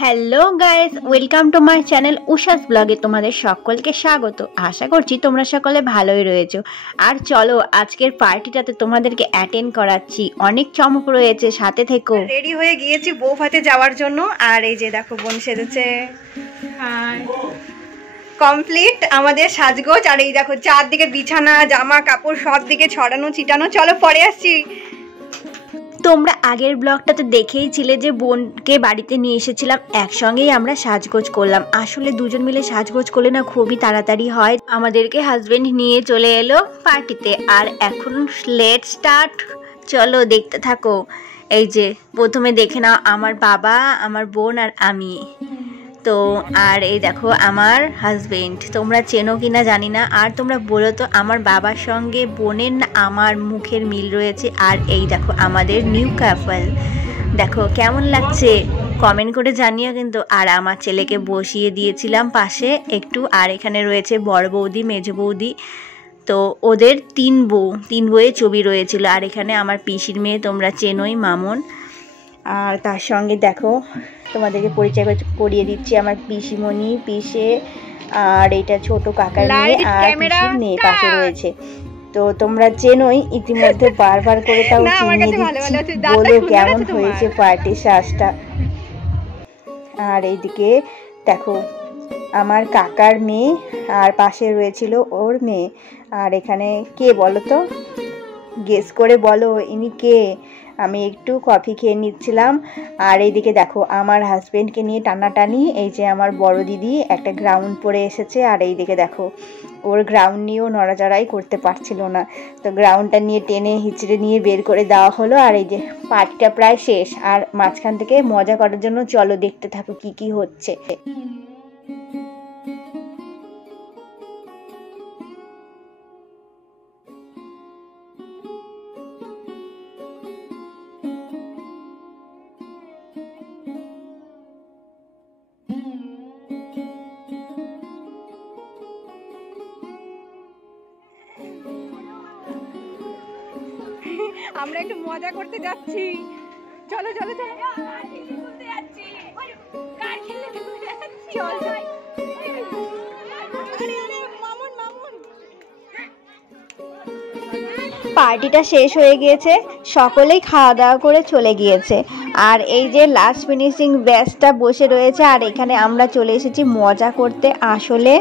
Hello guys, welcome to my channel Ushas ব্লগে তোমাদের সকলকে স্বাগত। আশা করছি তোমরা সকলে ভালোই রয়েছো। আর চলো আজকের পার্টিটাতে তোমাদেরকে অ্যাটেন্ড করাচ্ছি, অনেক চমক রয়েছে, সাথে থেকো। রেডি হয়ে গিয়েছি বউ ভাতে যাওয়ার জন্য। আর এই যে দেখো বোন সেজেছে, কমপ্লিট আমাদের সাজগোজ। আর এই দেখো চারদিকে বিছানা জামা কাপড় সব দিকে ছড়ানো ছিটানো। চলো পরে আসছি। তোমরা আগের ব্লগটাতে দেখেইছিলে যে বোনকে বাড়িতে নিয়ে এসেছিলাম, একসঙ্গেই আমরা সাজগোজ করলাম। আসলে দুজন মিলে সাজগোজ করলে না খুবই তাড়াতাড়ি হয়। আমাদেরকে হাজবেন্ড নিয়ে চলে এলো পার্টিতে। আর এখন লেট স্টার্ট, চলো দেখতে থাকো। এই যে প্রথমে দেখে নাও আমার বাবা, আমার বোন আর আমি। তো আর এই দেখো আমার হাজবেন্ড, তোমরা চেনো কিনা জানি না। আর তোমরা বলো তো আমার বাবার সঙ্গে বোনের না আমার মুখের মিল রয়েছে। আর এই দেখো আমাদের নিউ কাপল, দেখো কেমন লাগছে কমেন্ট করে জানিও কিন্তু। আর আমার ছেলেকে বসিয়ে দিয়েছিলাম পাশে একটু। আর এখানে রয়েছে বড় বৌদি, মেজ বৌদি। তো ওদের তিন বউয়ের ছবি রয়েছিল। আর এখানে আমার পিসির মেয়ে, তোমরা চেনোই, মামন। আর তার সঙ্গে দেখো তোমাদেরকে পরিচয় করিয়ে দিচ্ছি আমার পিসিমণি, পিসে, আর এটা ছোট কাকার মেয়ে আর পিসির মেয়ে পাশে রয়েছে। তো তোমরা চেনোই ইতিমধ্যে, বারবার করে তাও চিনিয়ে দিচ্ছি। বলো কেমন হয়েছে পার্টির সাজটা। আর এইদিকে দেখো আমার কাকার মেয়ে, আর পাশে রয়েছিল ওর মেয়ে। আর এখানে কে বলো তো, গেস করে বলো ইনি কে। আমি একটু কফি খেয়ে নিচ্ছিলাম। আর এইদিকে দেখো আমার হাজবেন্ডকে নিয়ে টানাটানি। এই যে আমার বড় দিদি একটা গ্রাউন্ড পরে এসেছে। আর এইদিকে দেখো ওর গ্রাউন্ড নিয়েও নড়াচড়াই করতে পারছিল না, তো গ্রাউন্ডটা নিয়ে টেনে হিচড়ে নিয়ে বের করে দেওয়া হলো। আর এই যে পার্টিটা প্রায় শেষ। আর মাঝখান থেকে মজা করার জন্য চলো দেখতে থাকো কি কি হচ্ছে। আমরা একটু মজা করতে যাচ্ছি, চলো চলো চলো। পার্টিটা শেষ হয়ে গিয়েছে, সকলেই খাওয়া দাওয়া করে চলে গিয়েছে। আর এই যে লাস্ট ফিনিশিং ব্যাচটা বসে রয়েছে। আর এখানে আমরা চলে এসেছি মজা করতে, আসলে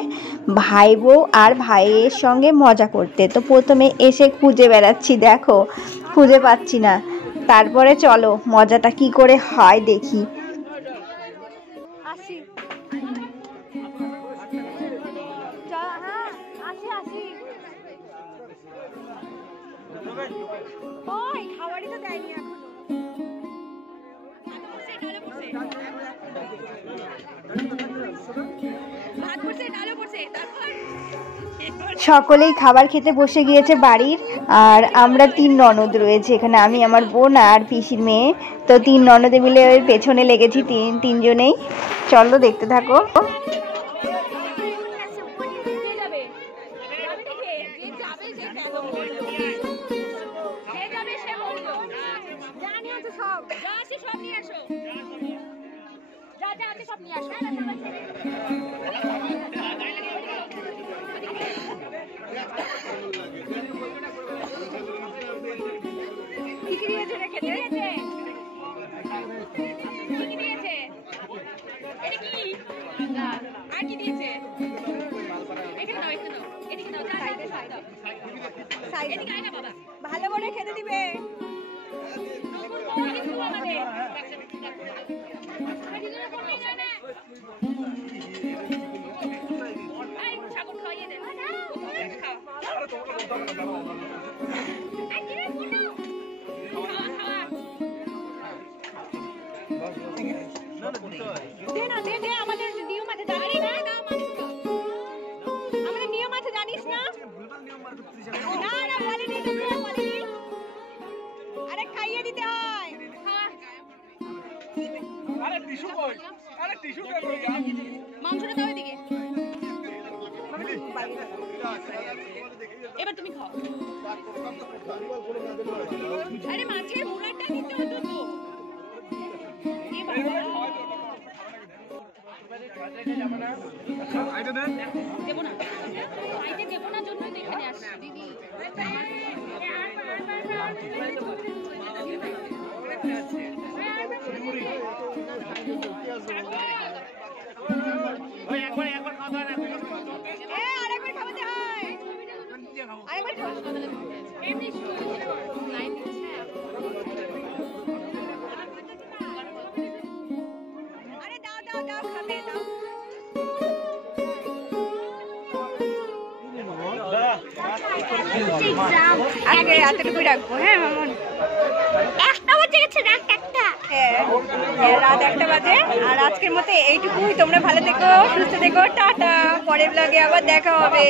ভাই বউ আর ভাইয়ের সঙ্গে মজা করতে। তো প্রথমে এসে খুঁজে বেড়াচ্ছি, দেখো খুঁজে পাচ্ছি না। তারপরে চলো মজাটা কি করে হয় দেখি। সকলেই খাবার খেতে বসে গিয়েছে বাড়ির। আর আমরা তিন ননদ রয়েছে এখানে, আমি, আমার বোন আর পিসির মেয়ে। তো তিন ননদে মিলে ওই পেছনে লেগেছি তিনজনেই। চলো দেখতে থাকো। ভালো করে খেতে দিবে। আমাদের নিয়ম আছে জানিস না, আমাদের নিয়ম আছে জানিস না। না না বলেনি তো, বলেনি। আরে খাইয়ে দিতে হয়। আরে টিস্যু কই, আরে টিস্যু কই, মাংসটা দাও এদিকে। এবার তুমি খাও। আরে মাছের মুড়াটা নিতে হতো তো। আগে এতটুকু রাখবো। হ্যাঁ মামুন, 1টা বাজে গেছে, রাত 1টা। হ্যাঁ রাত 1টা বাজে। আর আজকের মতো এইটুকুই। তোমরা ভালো থেকো, সুস্থ থেকো, টাটা। পরের ব্লগে আবার দেখা হবে।